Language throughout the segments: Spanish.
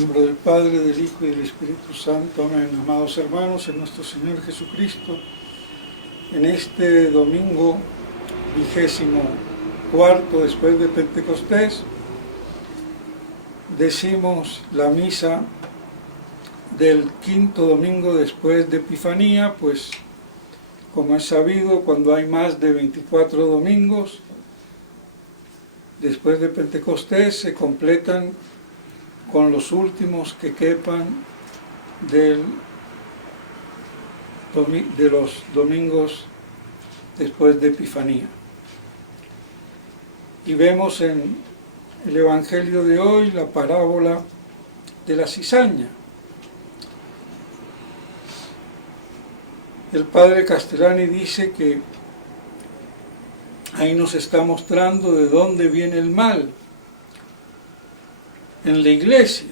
nombre del Padre, del Hijo y del Espíritu Santo. Amén. Amados hermanos, en nuestro Señor Jesucristo, en este domingo 24 después de Pentecostés, decimos la misa del quinto domingo después de Epifanía, pues como es sabido, cuando hay más de 24 domingos después de Pentecostés, se completan con los últimos que quepan de los domingos después de Epifanía. Y vemos en el Evangelio de hoy la parábola de la cizaña. El padre Castellani dice que ahí nos está mostrando de dónde viene el mal en la iglesia,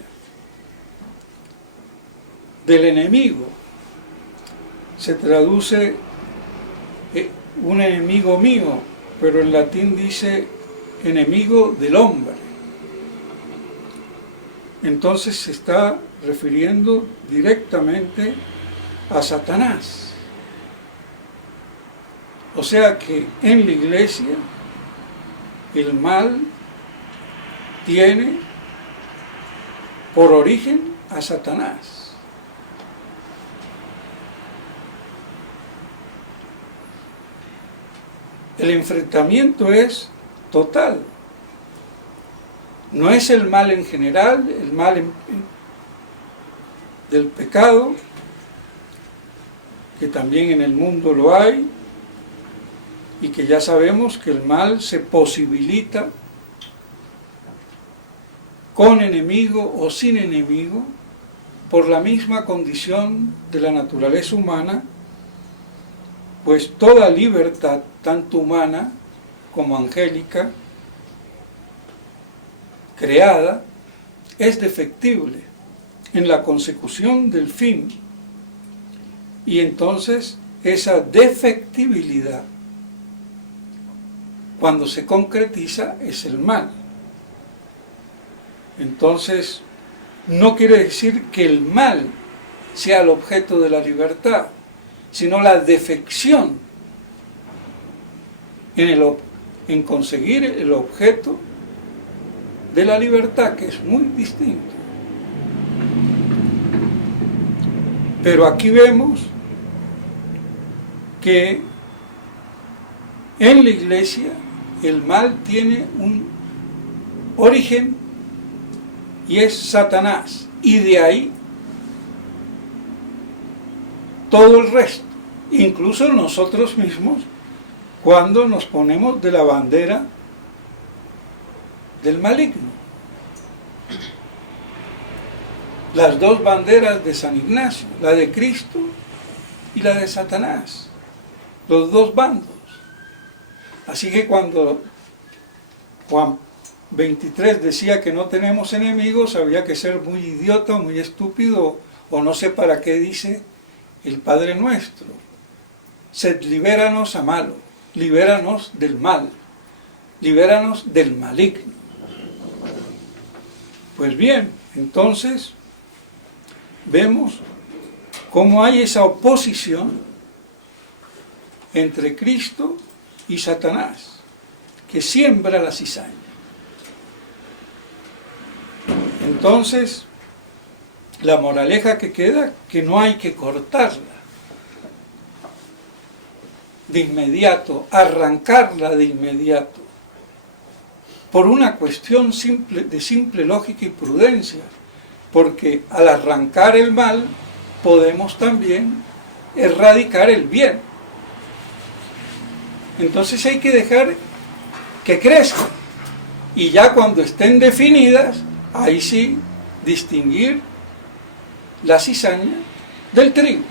del enemigo. Se traduce un enemigo mío, pero en latín dice enemigo del hombre. Entonces se está refiriendo directamente a Satanás. O sea que en la iglesia el mal tiene por origen a Satanás. El enfrentamiento es total. No es el mal en general, el mal del pecado, que también en el mundo lo hay, y que ya sabemos que el mal se posibilita con enemigo o sin enemigo, por la misma condición de la naturaleza humana, pues toda libertad, tanto humana como angélica, creada, es defectible en la consecución del fin. Y entonces esa defectibilidad, cuando se concretiza, es el mal. Entonces, no quiere decir que el mal sea el objeto de la libertad, sino la defección en conseguir el objeto de la libertad, que es muy distinto. Pero aquí vemos que en la iglesia el mal tiene un origen y es Satanás, y de ahí todo el resto, incluso nosotros mismos, cuando nos ponemos de la bandera del maligno. Las dos banderas de San Ignacio, la de Cristo y la de Satanás, los dos bandos. Así que cuando Juan 23 decía que no tenemos enemigos, había que ser muy idiota, muy estúpido, o no sé para qué dice el Padre Nuestro. Sed libéranos a malo, libéranos del mal, libéranos del maligno. Pues bien, entonces vemos cómo hay esa oposición entre Cristo y Satanás, que siembra la cizaña. Entonces, la moraleja que queda, que no hay que cortarla de inmediato, arrancarla de inmediato, por una cuestión de simple lógica y prudencia, porque al arrancar el mal, podemos también erradicar el bien. Entonces hay que dejar que crezcan, y ya cuando estén definidas, ahí sí, distinguir la cizaña del trigo.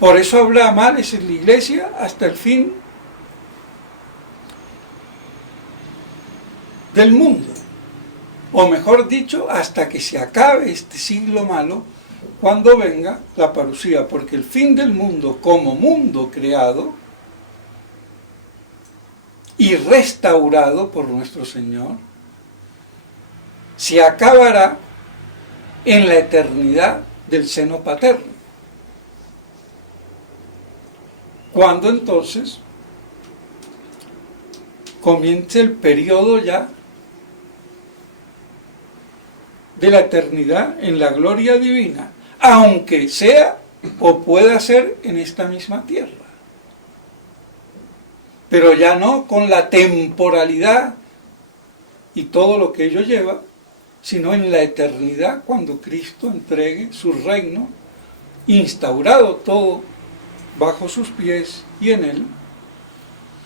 Por eso habla males en la iglesia hasta el fin del mundo, o mejor dicho, hasta que se acabe este siglo malo, cuando venga la parusía, porque el fin del mundo como mundo creado y restaurado por nuestro Señor se acabará en la eternidad del seno paterno. Cuando entonces comience el periodo ya de la eternidad en la gloria divina, aunque sea o pueda ser en esta misma tierra. Pero ya no con la temporalidad y todo lo que ello lleva, sino en la eternidad, cuando Cristo entregue su reino, instaurado todo bajo sus pies, y en él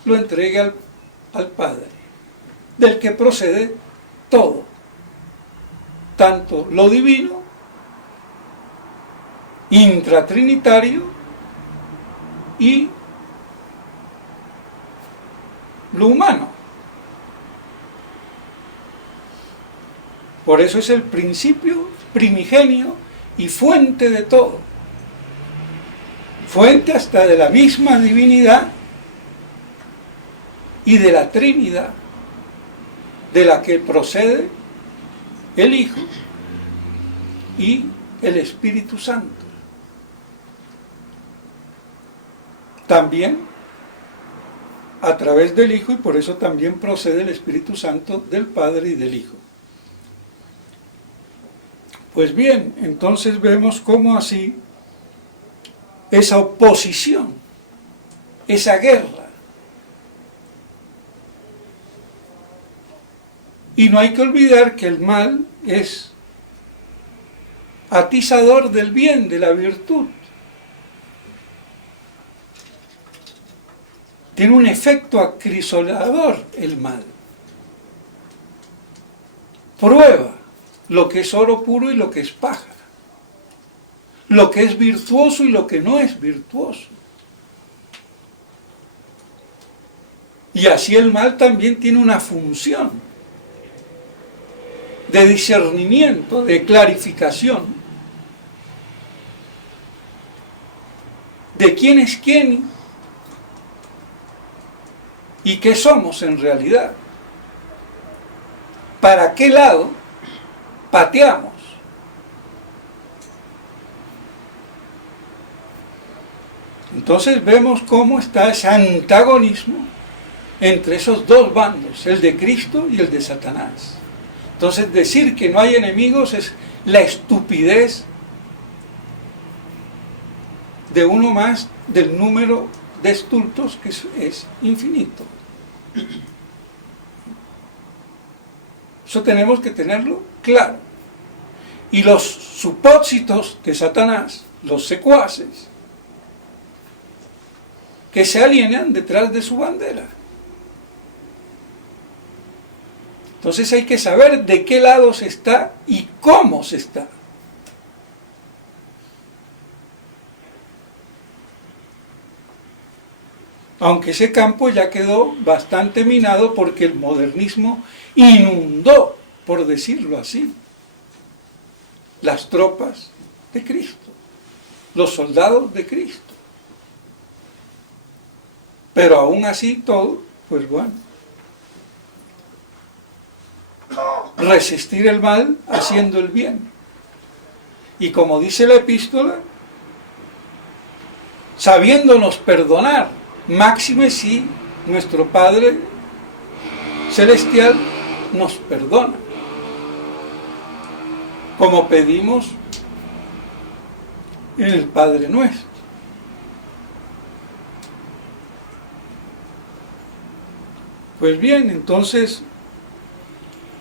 lo entregue al Padre, del que procede todo, tanto lo divino, intratrinitario, y lo humano. Por eso es el principio primigenio y fuente de todo, fuente hasta de la misma divinidad y de la Trinidad, de la que procede el Hijo y el Espíritu Santo. También a través del Hijo, y por eso también procede el Espíritu Santo del Padre y del Hijo. Pues bien, entonces vemos cómo así esa oposición, esa guerra. Y no hay que olvidar que el mal es atizador del bien, de la virtud. Tiene un efecto acrisolador el mal. Prueba lo que es oro puro y lo que es paja, lo que es virtuoso y lo que no es virtuoso. Y así el mal también tiene una función de discernimiento, de clarificación, de quién es quién y qué somos en realidad, para qué lado pateamos. Entonces vemos cómo está ese antagonismo entre esos dos bandos, el de Cristo y el de Satanás. Entonces decir que no hay enemigos es la estupidez de uno más del número de estultos, que es infinito. Eso tenemos que tenerlo claro. Y los supósitos de Satanás, los secuaces, que se alienan detrás de su bandera. Entonces hay que saber de qué lado se está y cómo se está. Aunque ese campo ya quedó bastante minado porque el modernismo inundó, por decirlo así, las tropas de Cristo, los soldados de Cristo. Pero aún así todo, pues bueno, resistir el mal haciendo el bien. Y como dice la epístola, sabiéndonos perdonar, máxime si nuestro Padre Celestial nos perdona, como pedimos en el Padre Nuestro. Pues bien, entonces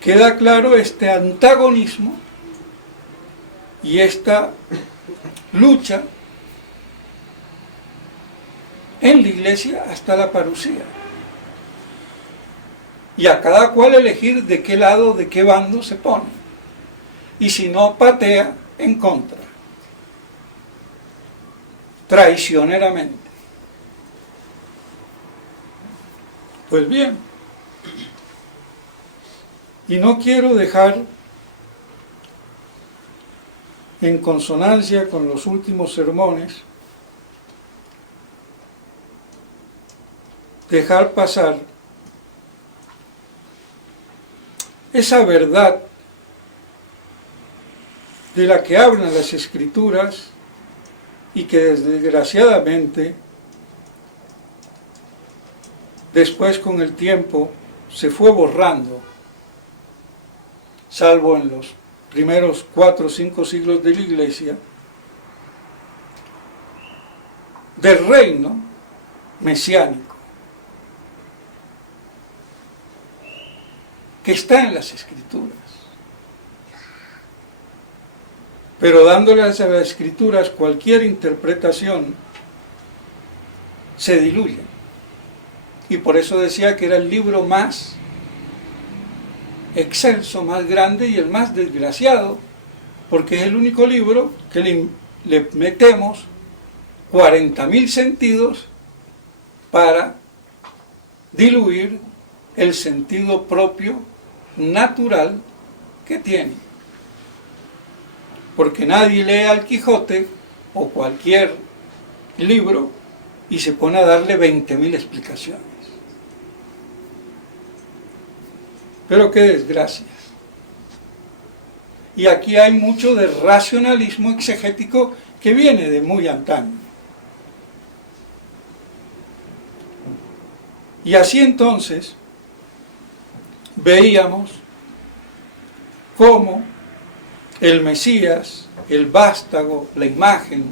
queda claro este antagonismo y esta lucha en la iglesia hasta la parucía. Y a cada cual elegir de qué lado, de qué bando se pone. Y si no, patea en contra, traicioneramente. Pues bien, y no quiero dejar en consonancia con los últimos sermones, dejar pasar esa verdad de la que hablan las Escrituras y que desgraciadamente después con el tiempo se fue borrando, salvo en los primeros 4 o 5 siglos de la Iglesia, del reino mesiánico, que está en las Escrituras. Pero dándoles a las Escrituras cualquier interpretación, se diluye. Y por eso decía que era el libro más excelso, más grande y el más desgraciado, porque es el único libro que le metemos 40.000 sentidos para diluir el sentido propio, natural, que tiene. Porque nadie lee al Quijote o cualquier libro y se pone a darle 20.000 explicaciones. Pero qué desgracia. Y aquí hay mucho de racionalismo exegético que viene de muy antaño. Y así entonces veíamos cómo el Mesías, el vástago, la imagen,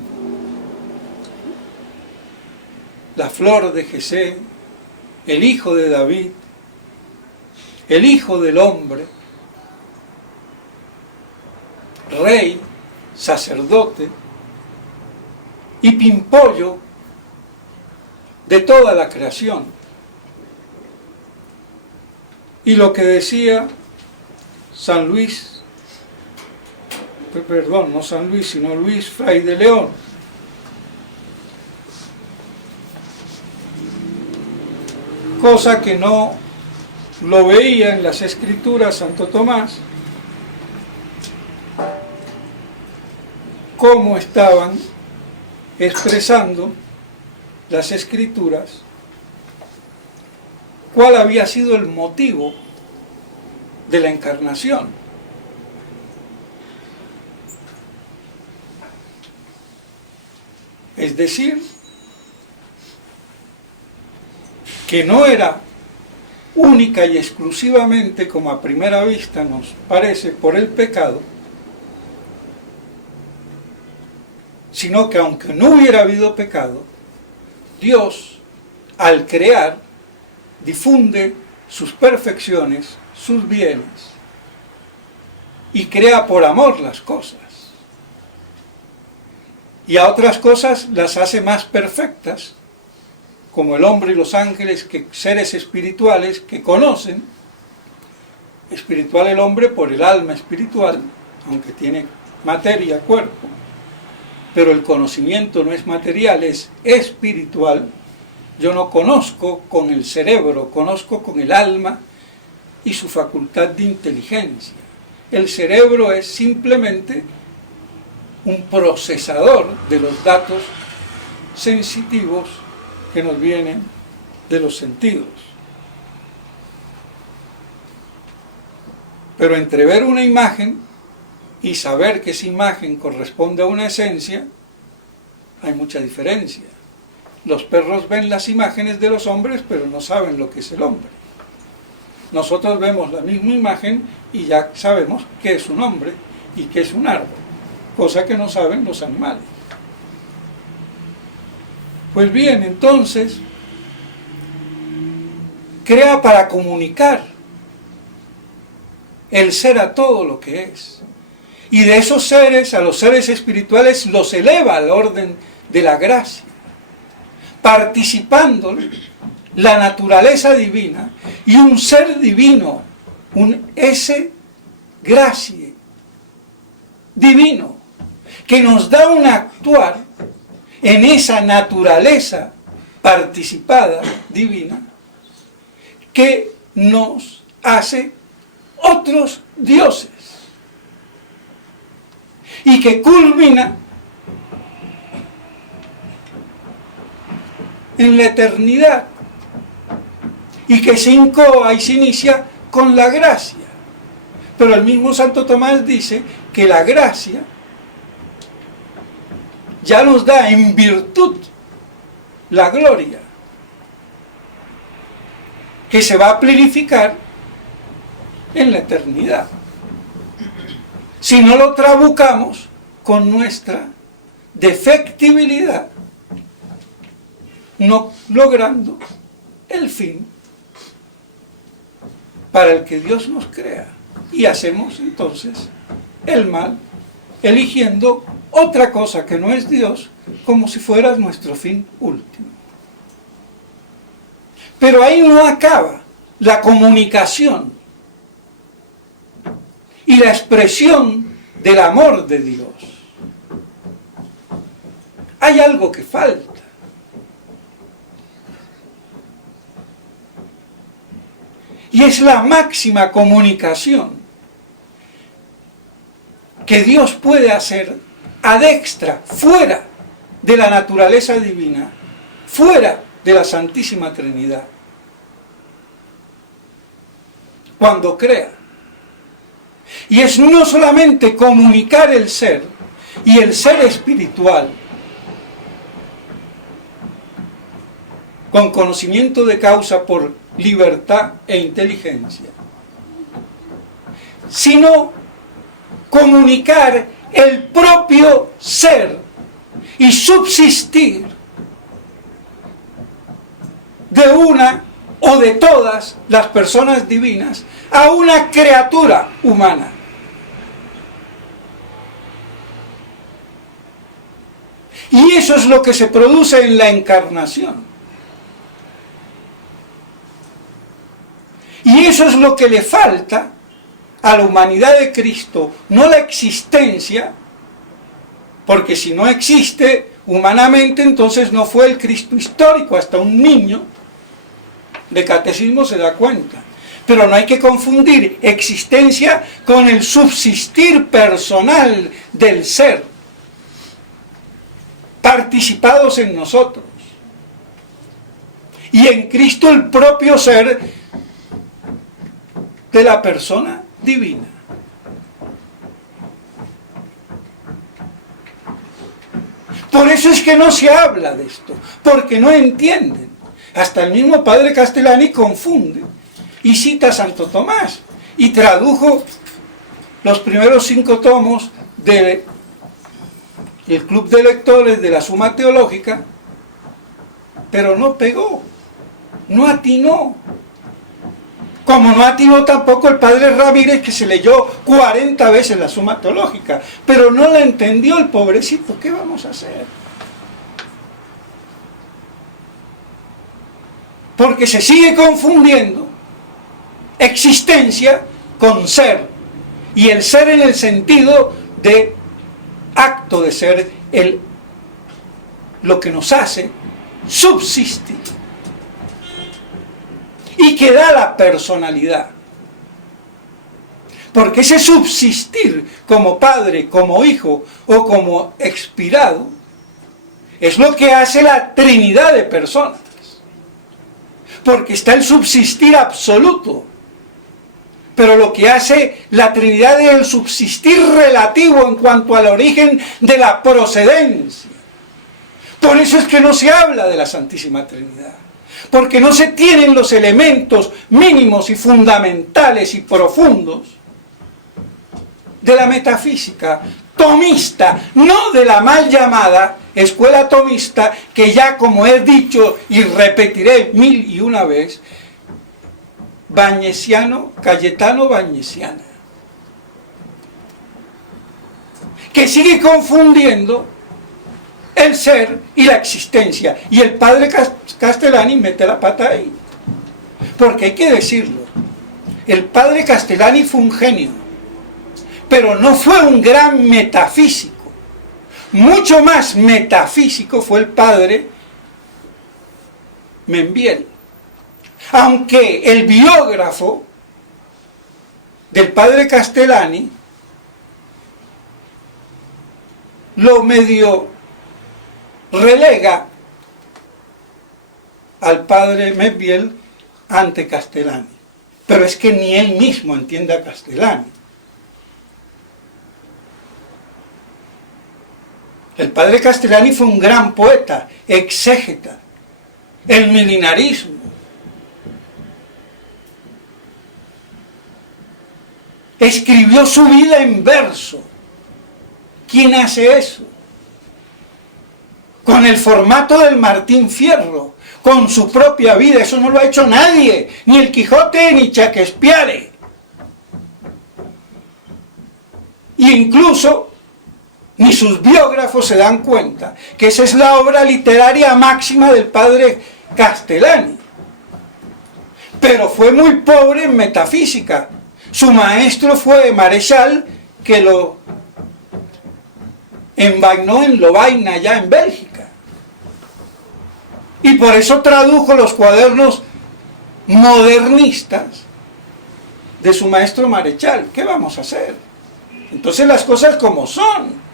la flor de Jesé, el hijo de David, el hijo del hombre, rey, sacerdote y pimpollo de toda la creación. Y lo que decía San Luis, perdón, no San Luis, sino Luis Fray de León, cosa que no lo veía en las Escrituras Santo Tomás, cómo estaban expresando las Escrituras, cuál había sido el motivo de la encarnación. Es decir, que no era única y exclusivamente, como a primera vista nos parece, por el pecado, sino que aunque no hubiera habido pecado, Dios, al crear, difunde sus perfecciones, sus bienes, y crea por amor las cosas. Y a otras cosas las hace más perfectas, como el hombre y los ángeles, que seres espirituales que conocen, espiritual el hombre por el alma espiritual, aunque tiene materia, cuerpo, pero el conocimiento no es material, es espiritual. Yo no conozco con el cerebro, conozco con el alma y su facultad de inteligencia. El cerebro es simplemente un procesador de los datos sensitivos que nos vienen de los sentidos. Pero entre ver una imagen y saber que esa imagen corresponde a una esencia, hay mucha diferencia. Los perros ven las imágenes de los hombres, pero no saben lo que es el hombre. Nosotros vemos la misma imagen y ya sabemos qué es un hombre y qué es un árbol, cosa que no saben los animales. Pues bien, entonces, crea para comunicar el ser a todo lo que es. Y de esos seres, a los seres espirituales, los eleva al orden de la gracia, participándole la naturaleza divina y un ser divino, un ese gracia divino, que nos da un actuar en esa naturaleza participada divina, que nos hace otros dioses y que culmina en la eternidad y que se incoa y se inicia con la gracia. Pero el mismo Santo Tomás dice que la gracia ya nos da en virtud la gloria, que se va a plenificar en la eternidad. Si no lo trabucamos con nuestra defectibilidad, no logrando el fin para el que Dios nos crea. Y hacemos entonces el mal, eligiendo otra cosa que no es Dios, como si fuera nuestro fin último. Pero ahí no acaba la comunicación y la expresión del amor de Dios. Hay algo que falta. Y es la máxima comunicación que Dios puede hacer ad extra, fuera de la naturaleza divina, fuera de la Santísima Trinidad. Cuando crea. Y es no solamente comunicar el ser y el ser espiritual con conocimiento de causa por libertad e inteligencia, sino comunicar el propio ser y subsistir de una o de todas las personas divinas a una criatura humana. Y eso es lo que se produce en la encarnación. Y eso es lo que le falta a la humanidad de Cristo, no la existencia, porque si no existe humanamente, entonces no fue el Cristo histórico. Hasta un niño de catecismo se da cuenta. Pero no hay que confundir existencia con el subsistir personal del ser, participados en nosotros. Y en Cristo el propio ser de la persona divina. Por eso es que no se habla de esto, porque no entienden. Hasta el mismo padre Castellani confunde y cita a Santo Tomás y tradujo los primeros 5 tomos del Club de Lectores de la Suma Teológica, pero no pegó, no atinó. Como no atinó tampoco el padre Ramírez, que se leyó 40 veces la Suma Teológica, pero no la entendió el pobrecito. ¿Qué vamos a hacer? Porque se sigue confundiendo existencia con ser, y el ser en el sentido de acto de ser, lo que nos hace subsistir y que da la personalidad. Porque ese subsistir como padre, como hijo o como expirado es lo que hace la Trinidad de personas. Porque está el subsistir absoluto, pero lo que hace la Trinidad es el subsistir relativo en cuanto al origen de la procedencia. Por eso es que no se habla de la Santísima Trinidad, porque no se tienen los elementos mínimos y fundamentales y profundos de la metafísica tomista, no de la mal llamada escuela tomista, que ya, como he dicho y repetiré 1001 vez, Cayetano Bañesiana, que sigue confundiendo el ser y la existencia. Y el padre Castellani mete la pata ahí, porque hay que decirlo, el padre Castellani fue un genio, pero no fue un gran metafísico. Mucho más metafísico fue el padre Membiel. Aunque el biógrafo del padre Castellani lo medio relega al padre Membiel ante Castellani. Pero es que ni él mismo entiende a Castellani. El padre Castellani fue un gran poeta, exégeta, el milenarismo. Escribió su vida en verso. ¿Quién hace eso? Con el formato del Martín Fierro, con su propia vida. Eso no lo ha hecho nadie, ni el Quijote ni Shakespeare. Y incluso ni sus biógrafos se dan cuenta que esa es la obra literaria máxima del padre Castellani. Pero fue muy pobre en metafísica. Su maestro fue Marechal, que lo envainó en Lovaina, allá en Bélgica. Y por eso tradujo los cuadernos modernistas de su maestro Marechal. ¿Qué vamos a hacer? Entonces las cosas como son.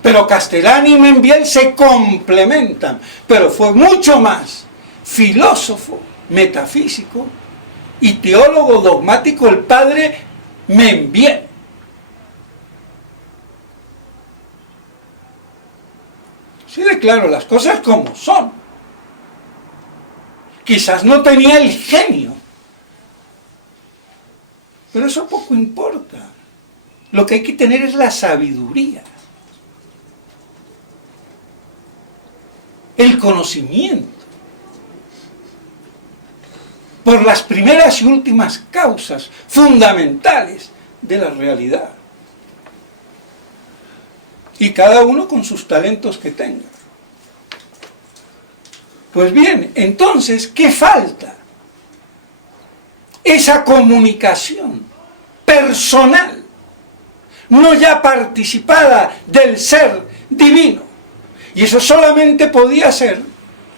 Pero Castellani y Membiel se complementan. Pero fue mucho más filósofo, metafísico y teólogo dogmático el padre Membiel. Sí, de claro, las cosas como son. Quizás no tenía el genio, pero eso poco importa. Lo que hay que tener es la sabiduría, el conocimiento, por las primeras y últimas causas fundamentales de la realidad. Y cada uno con sus talentos que tenga. Pues bien, entonces, ¿qué falta? Esa comunicación personal, no ya participada del ser divino. Y eso solamente podía ser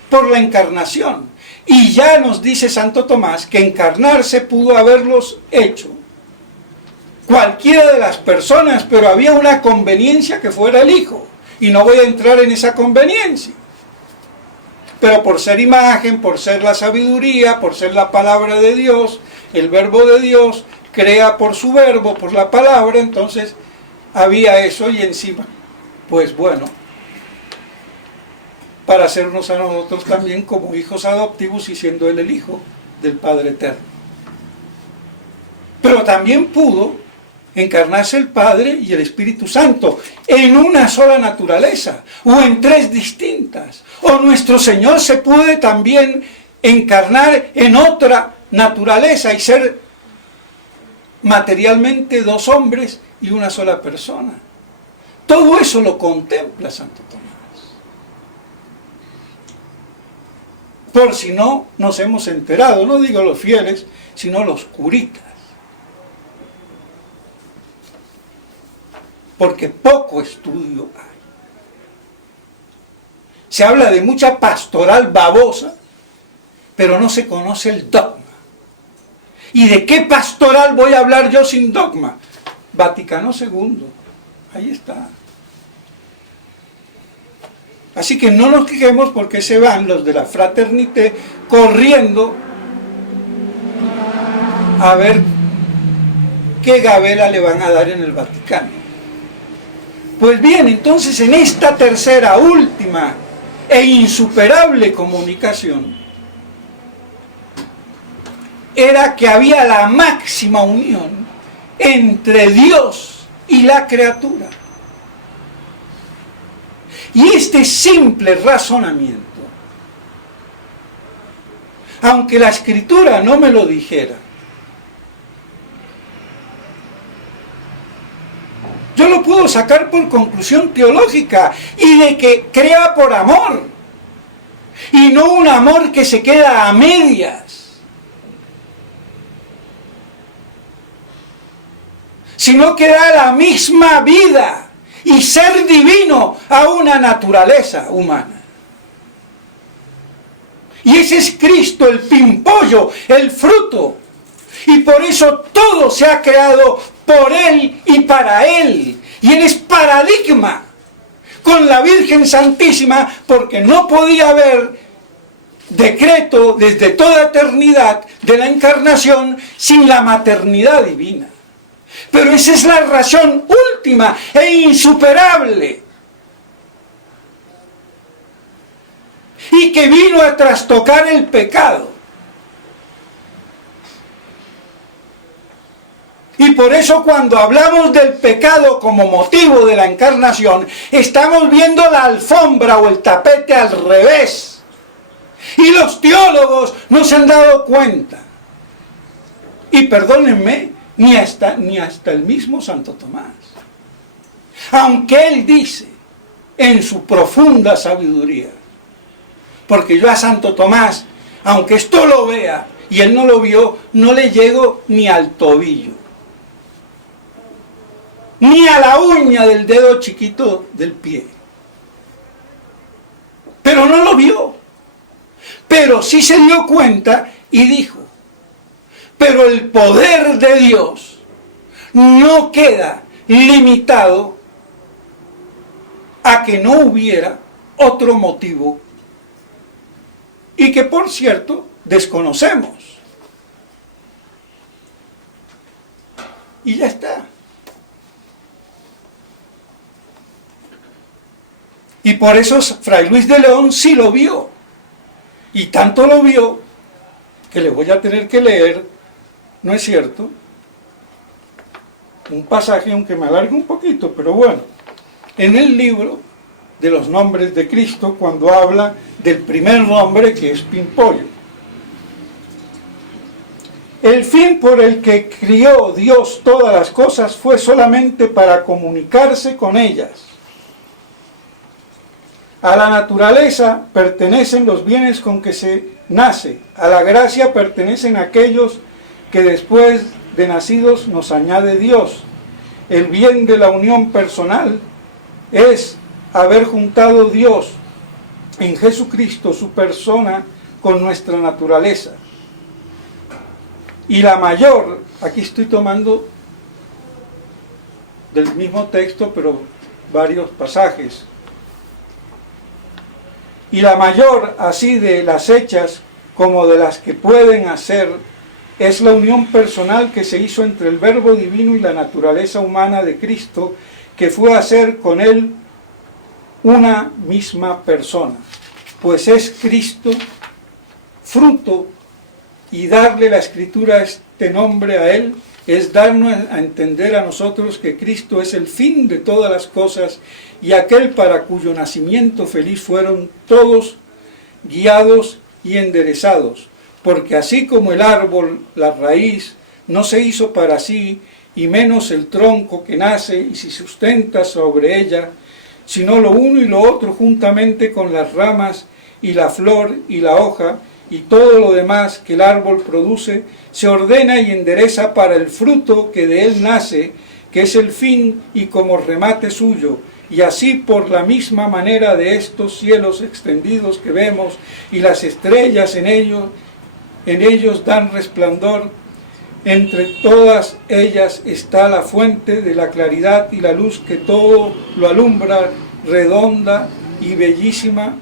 por la encarnación. Y ya nos dice Santo Tomás que encarnarse pudo haberlos hecho cualquiera de las personas, pero había una conveniencia que fuera el Hijo. Y no voy a entrar en esa conveniencia. Pero por ser imagen, por ser la sabiduría, por ser la palabra de Dios, el verbo de Dios, crea por su verbo, por la palabra, entonces había eso y encima, pues bueno, para hacernos a nosotros también como hijos adoptivos y siendo Él el Hijo del Padre Eterno. Pero también pudo encarnarse el Padre y el Espíritu Santo en una sola naturaleza o en tres distintas. O nuestro Señor se puede también encarnar en otra naturaleza y ser materialmente dos hombres y una sola persona. Todo eso lo contempla Santo Tomás. Por si no nos hemos enterado, no digo los fieles, sino los curitas. Porque poco estudio hay. Se habla de mucha pastoral babosa, pero no se conoce el dogma. ¿Y de qué pastoral voy a hablar yo sin dogma? Vaticano II, ahí está. Así que no nos quejemos porque se van los de la fraternité corriendo a ver qué gabela le van a dar en el Vaticano. Pues bien, entonces en esta tercera, última e insuperable comunicación, era que había la máxima unión entre Dios y la criatura. Y este simple razonamiento, aunque la Escritura no me lo dijera, yo lo puedo sacar por conclusión teológica y de que crea por amor y no un amor que se queda a medias, sino que da la misma vida y ser divino a una naturaleza humana. Y ese es Cristo, el pimpollo, el fruto. Y por eso todo se ha creado por Él y para Él. Y Él es paradigma con la Virgen Santísima, porque no podía haber decreto desde toda eternidad de la encarnación sin la maternidad divina. Pero esa es la razón última e insuperable. Y que vino a trastocar el pecado. Y por eso cuando hablamos del pecado como motivo de la encarnación, estamos viendo la alfombra o el tapete al revés. Y los teólogos no se han dado cuenta. Y perdónenme, ni hasta el mismo Santo Tomás. Aunque él dice en su profunda sabiduría, porque yo a Santo Tomás, aunque esto lo vea y él no lo vio, no le llego ni al tobillo, ni a la uña del dedo chiquito del pie. Pero no lo vio. Pero sí se dio cuenta y dijo, pero el poder de Dios no queda limitado a que no hubiera otro motivo y que, por cierto, desconocemos. Y ya está. Y por eso Fray Luis de León sí lo vio. Y tanto lo vio que le voy a tener que leer, ¿no es cierto?, un pasaje, aunque me alargue un poquito, pero bueno, en el libro de los nombres de Cristo, cuando habla del primer nombre, que es Pimpollo. El fin por el que crió Dios todas las cosas fue solamente para comunicarse con ellas. A la naturaleza pertenecen los bienes con que se nace, a la gracia pertenecen aquellos que después de nacidos nos añade Dios. El bien de la unión personal es haber juntado Dios en Jesucristo, su persona, con nuestra naturaleza. Y la mayor, aquí estoy tomando del mismo texto, pero varios pasajes. Y la mayor, así de las hechas como de las que pueden hacer, es la unión personal que se hizo entre el Verbo Divino y la naturaleza humana de Cristo, que fue a ser con él una misma persona. Pues es Cristo fruto, y darle la Escritura este nombre a él es darnos a entender a nosotros que Cristo es el fin de todas las cosas y aquel para cuyo nacimiento feliz fueron todos guiados y enderezados, porque así como el árbol, la raíz, no se hizo para sí, y menos el tronco que nace y se sustenta sobre ella, sino lo uno y lo otro juntamente con las ramas y la flor y la hoja, y todo lo demás que el árbol produce, se ordena y endereza para el fruto que de él nace, que es el fin y como remate suyo, y así por la misma manera de estos cielos extendidos que vemos, y las estrellas en ellos dan resplandor, entre todas ellas está la fuente de la claridad y la luz que todo lo alumbra, redonda y bellísima,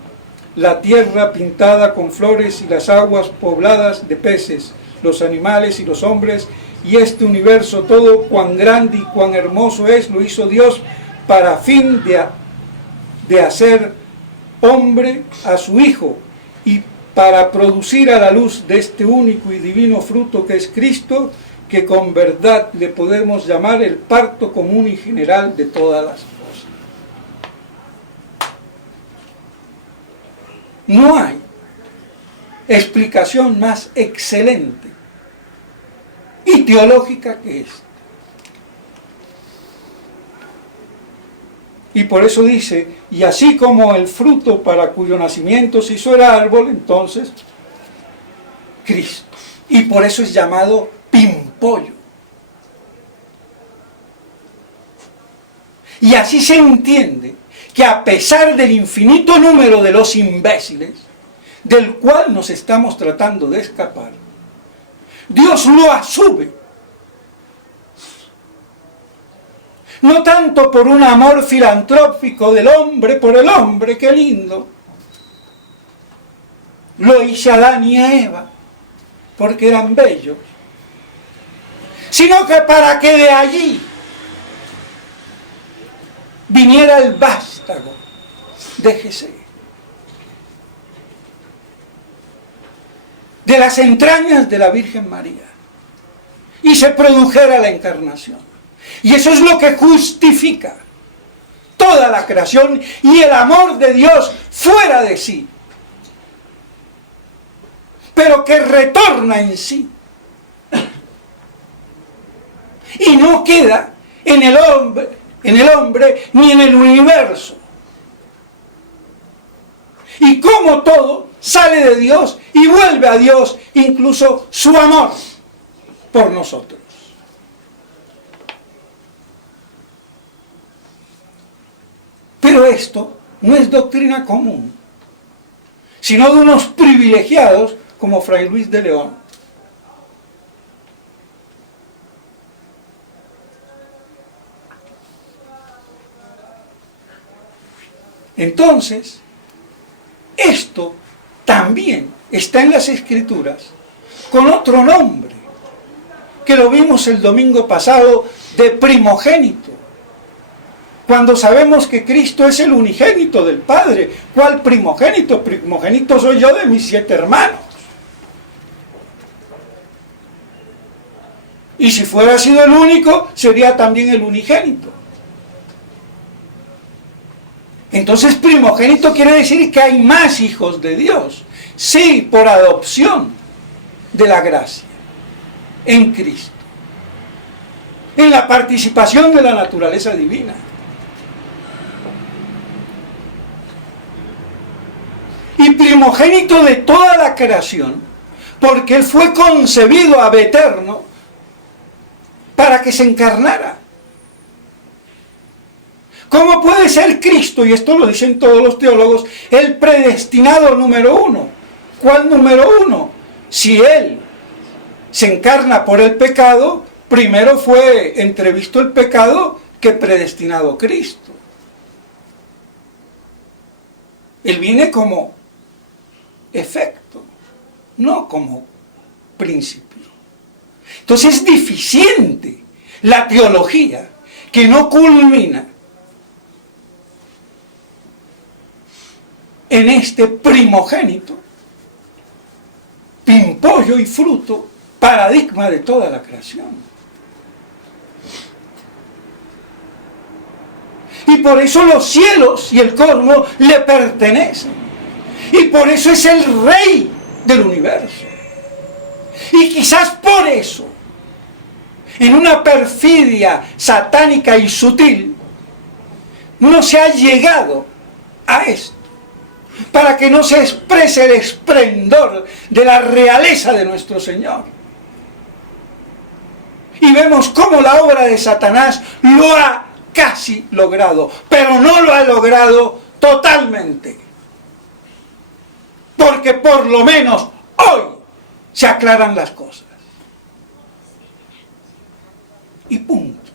la tierra pintada con flores y las aguas pobladas de peces, los animales y los hombres, y este universo todo, cuán grande y cuán hermoso es, lo hizo Dios para fin de hacer hombre a su Hijo, y para producir a la luz de este único y divino fruto que es Cristo, que con verdad le podemos llamar el parto común y general de todas las cosas. No hay explicación más excelente y teológica que esta. Y por eso dice, y así como el fruto para cuyo nacimiento se hizo el árbol, entonces, Cristo. Y por eso es llamado Pimpollo. Y así se entiende que a pesar del infinito número de los imbéciles, del cual nos estamos tratando de escapar, Dios lo asume. No tanto por un amor filantrópico del hombre por el hombre, qué lindo. Lo hice a Adán y a Eva, porque eran bellos. sino que para que de allí viniera el vástago de Jesé, de las entrañas de la Virgen María, y se produjera la encarnación. Y eso es lo que justifica toda la creación y el amor de Dios fuera de sí, pero que retorna en sí. Y no queda en el hombre ni en el universo. Y como todo sale de Dios y vuelve a Dios, incluso su amor por nosotros. Pero esto no es doctrina común, sino de unos privilegiados como Fray Luis de León. Entonces, esto también está en las Escrituras con otro nombre, que lo vimos el domingo pasado, de primogénito. Cuando sabemos que Cristo es el unigénito del Padre. ¿Cuál primogénito? Primogénito soy yo de mis 7 hermanos. Y si fuera sido el único, sería también el unigénito. Entonces primogénito quiere decir que hay más hijos de Dios. Sí, por adopción de la gracia en Cristo, en la participación de la naturaleza divina. Y primogénito de toda la creación, porque Él fue concebido ab eterno para que se encarnara. ¿Cómo puede ser Cristo, y esto lo dicen todos los teólogos, el predestinado número 1? ¿Cuál número 1? Si Él se encarna por el pecado, primero fue entrevisto el pecado que predestinado Cristo. Él viene como efecto, no como principio. Entonces es deficiente la teología que no culmina en este primogénito, pimpollo y fruto, paradigma de toda la creación. Y por eso los cielos y el cosmos le pertenecen. Y por eso es el rey del universo. Y quizás por eso, en una perfidia satánica y sutil, no se ha llegado a esto, para que no se exprese el esplendor de la realeza de nuestro Señor. Y vemos cómo la obra de Satanás lo ha casi logrado, pero no lo ha logrado totalmente. Porque por lo menos hoy se aclaran las cosas. Y punto.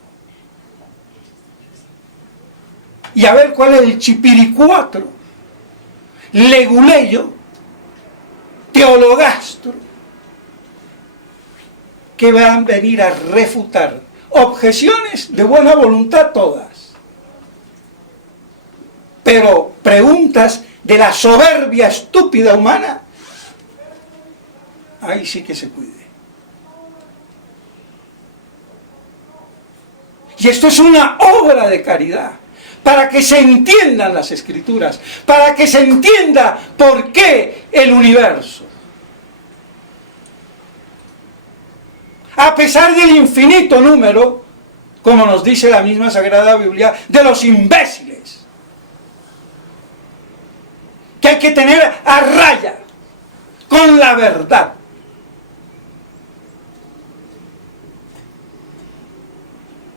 Y a ver cuál es el chipiricuatro, leguleyo, teologastro, que van a venir a refutar objeciones de buena voluntad todas, pero preguntas de la soberbia estúpida humana, ahí sí que se cuide. Y esto es una obra de caridad, para que se entiendan las Escrituras, para que se entienda por qué el universo, a pesar del infinito número, como nos dice la misma Sagrada Biblia, de los imbéciles, que hay que tener a raya con la verdad.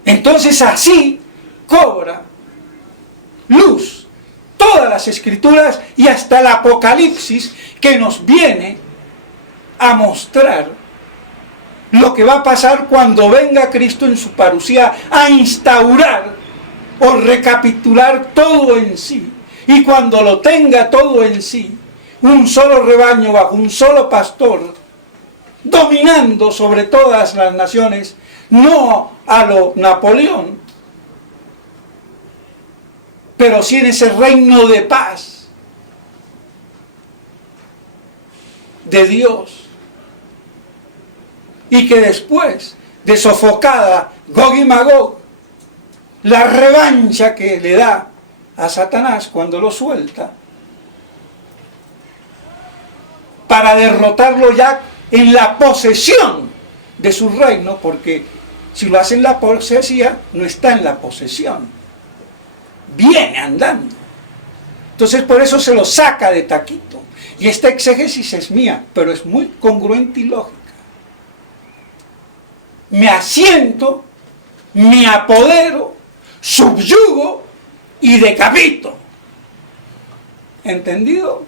Entonces así cobra luz todas las Escrituras y hasta el Apocalipsis, que nos viene a mostrar lo que va a pasar cuando venga Cristo en su parusía a instaurar o recapitular todo en sí. Y cuando lo tenga todo en sí, un solo rebaño bajo un solo pastor, dominando sobre todas las naciones, no a lo Napoleón, pero sí en ese reino de paz de Dios, y que después de sofocada Gog y Magog, la revancha que le da a Satanás cuando lo suelta, para derrotarlo ya en la posesión de su reino, porque si lo hace en la posesía, no está en la posesión, viene andando. Entonces por eso se lo saca de taquito. Y esta exégesis es mía, pero es muy congruente y lógica. Me asiento, me apodero, subyugo y decapito. ¿Entendido?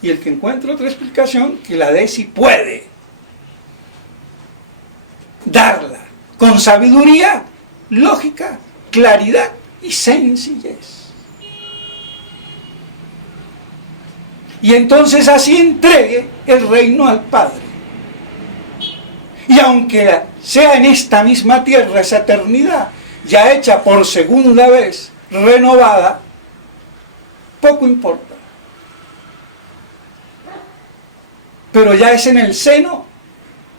Y el que encuentre otra explicación, que la dé si puede. Darla con sabiduría, lógica, claridad y sencillez. Y entonces así entregue el reino al Padre. Y aunque sea en esta misma tierra esa eternidad, ya hecha por segunda vez, renovada, poco importa. Pero ya es en el seno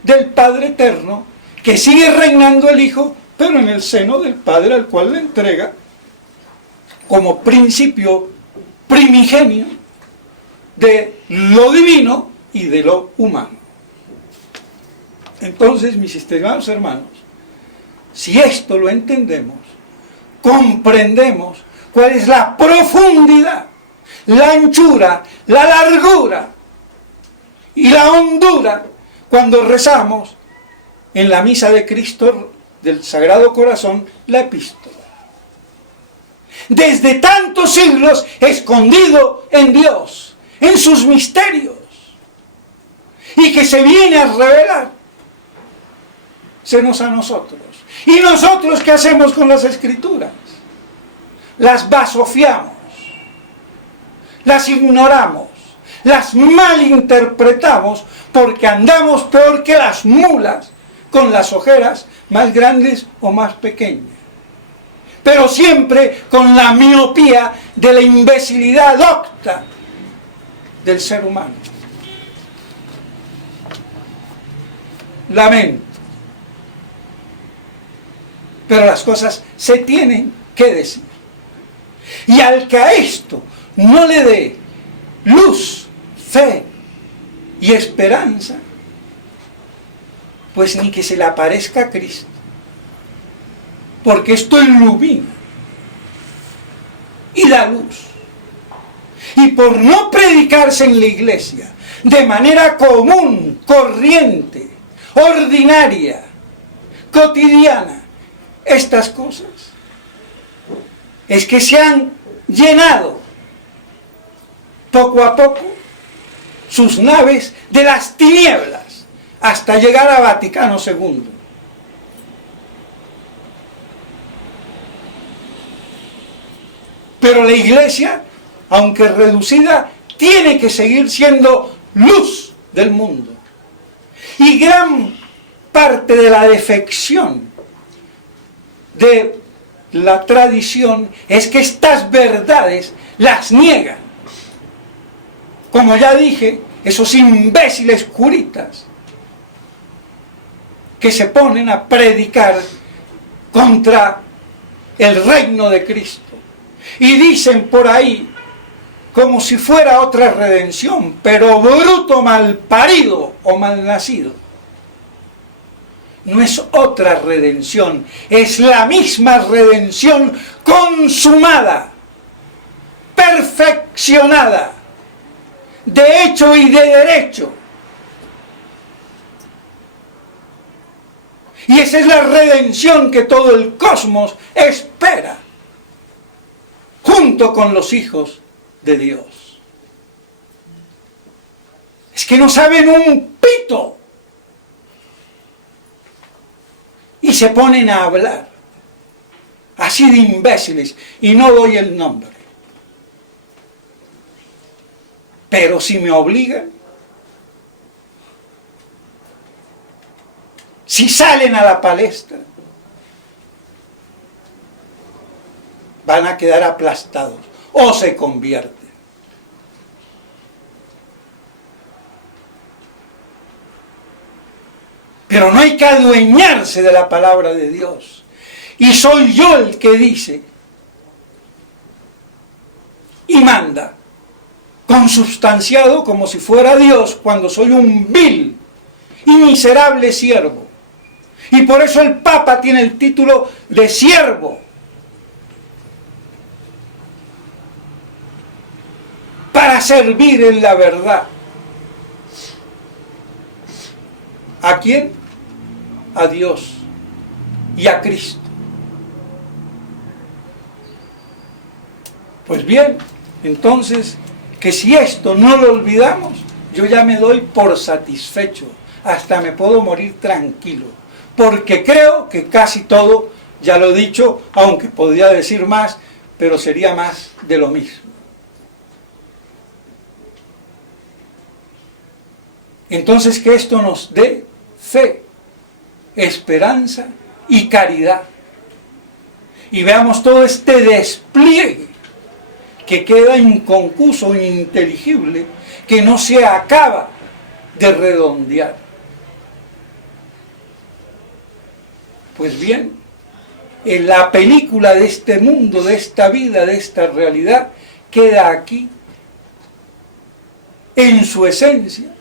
del Padre eterno, que sigue reinando el Hijo, pero en el seno del Padre al cual le entrega como principio primigenio de lo divino y de lo humano. Entonces, mis estimados hermanos, si esto lo entendemos, comprendemos cuál es la profundidad, la anchura, la largura y la hondura cuando rezamos en la misa de Cristo del Sagrado Corazón, la epístola. Desde tantos siglos escondido en Dios, en sus misterios, y que se viene a revelar a nosotros. ¿Y nosotros qué hacemos con las Escrituras? Las basofiamos, las ignoramos, las malinterpretamos, porque andamos peor que las mulas, con las ojeras más grandes o más pequeñas, pero siempre con la miopía de la imbecilidad docta del ser humano. Lamento, pero las cosas se tienen que decir. Y al que a esto no le dé luz, fe y esperanza, pues ni que se le aparezca a Cristo, porque esto ilumina y da luz. Y por no predicarse en la iglesia de manera común, corriente, ordinaria, cotidiana, estas cosas, es que se han llenado poco a poco sus naves de las tinieblas hasta llegar a Vaticano II. Pero la iglesia, aunque reducida, tiene que seguir siendo luz del mundo. Y gran parte de la defección de la tradición es que estas verdades las niegan. Como ya dije, esos imbéciles curitas que se ponen a predicar contra el reino de Cristo y dicen por ahí como si fuera otra redención, pero bruto, mal parido o mal nacido. No es otra redención, es la misma redención consumada, perfeccionada, de hecho y de derecho. Y esa es la redención que todo el cosmos espera, junto con los hijos de Dios. Es que no saben un pito y se ponen a hablar así de imbéciles, y no doy el nombre, pero si me obligan, si salen a la palestra, van a quedar aplastados o se convierten. Pero no hay que adueñarse de la palabra de Dios. Y soy yo el que dice y manda, consubstanciado como si fuera Dios, cuando soy un vil y miserable siervo. Y por eso el Papa tiene el título de siervo. Para servir en la verdad. ¿A quién? A Dios y a Cristo. Pues bien, entonces, que si esto no lo olvidamos, yo ya me doy por satisfecho, hasta me puedo morir tranquilo, porque creo que casi todo ya lo he dicho, aunque podría decir más, pero sería más de lo mismo. Entonces, que esto nos dé fe, esperanza y caridad. Y veamos todo este despliegue que queda inconcuso e ininteligible, que no se acaba de redondear. Pues bien, en la película de este mundo, de esta vida, de esta realidad, queda aquí, en su esencia,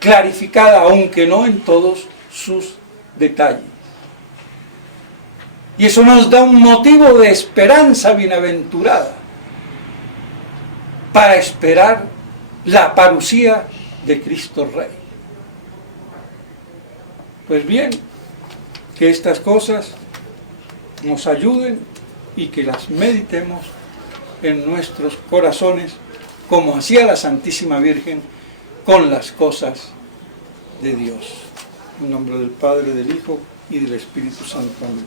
clarificada, aunque no en todos sus detalles. Y eso nos da un motivo de esperanza bienaventurada para esperar la parucía de Cristo Rey. Pues bien, que estas cosas nos ayuden y que las meditemos en nuestros corazones, como hacía la Santísima Virgen con las cosas de Dios. En nombre del Padre, del Hijo y del Espíritu Santo. Amén.